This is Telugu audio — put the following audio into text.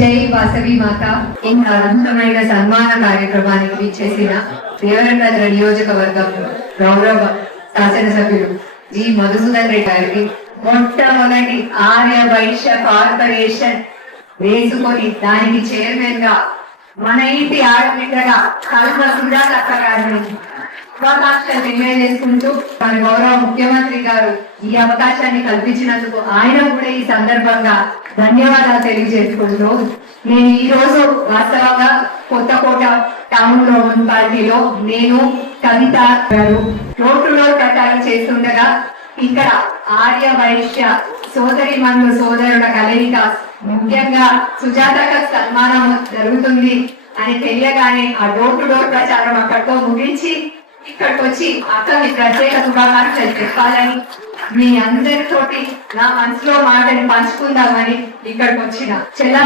జై వాసవి మాత. ఇంత అద్భుతమైన సన్మాన కార్యక్రమానికి విచ్చేసిన దేవరకద్ర నియోజకవర్గం గౌరవ శాసనసభ్యులు జి మధుసూదన్ రెడ్డి గారికి మొట్టమొదటి ఆర్య వైశ్య కార్పొరేషన్ వేసుకొని దానికి చైర్మన్ గా మన ఇంటి ఆడబిడ్డగా కల్ప సుజాత గారిని శుభాకాంక్షలు తెలియజేసుకుంటూ మన గౌరవ ముఖ్యమంత్రి గారు ఈ అవకాశాన్ని కల్పించినందుకు ఆయన కూడా ఈ సందర్భంగా ధన్యవాదాలు తెలియజేసుకుంటూ నేను ఈ రోజు వాస్తవంగా కొత్తకోట టౌన్ లో మున్సిపాలిటీలో నేను కవిత గారు డోర్ టు డోర్ ప్రచారం చేస్తుండగా ఇక్కడ ఆర్య వైశ్య సోదరి మన్ను సోదరుల కలయిక ముఖ్యంగా సుజాతక సన్మానం జరుగుతుంది అని తెలియగానే ఆ డోర్ టు డోర్ ప్రచారం అక్కడితో ముగించి ఇక్కడికి వచ్చి అక్కడిని ప్రత్యేక శుభాకాంక్షలు చెప్పాలని మీ అందరితోటి నా మనసులో మాటని పంచుకుందామని ఇక్కడికి వచ్చిన చెల్ల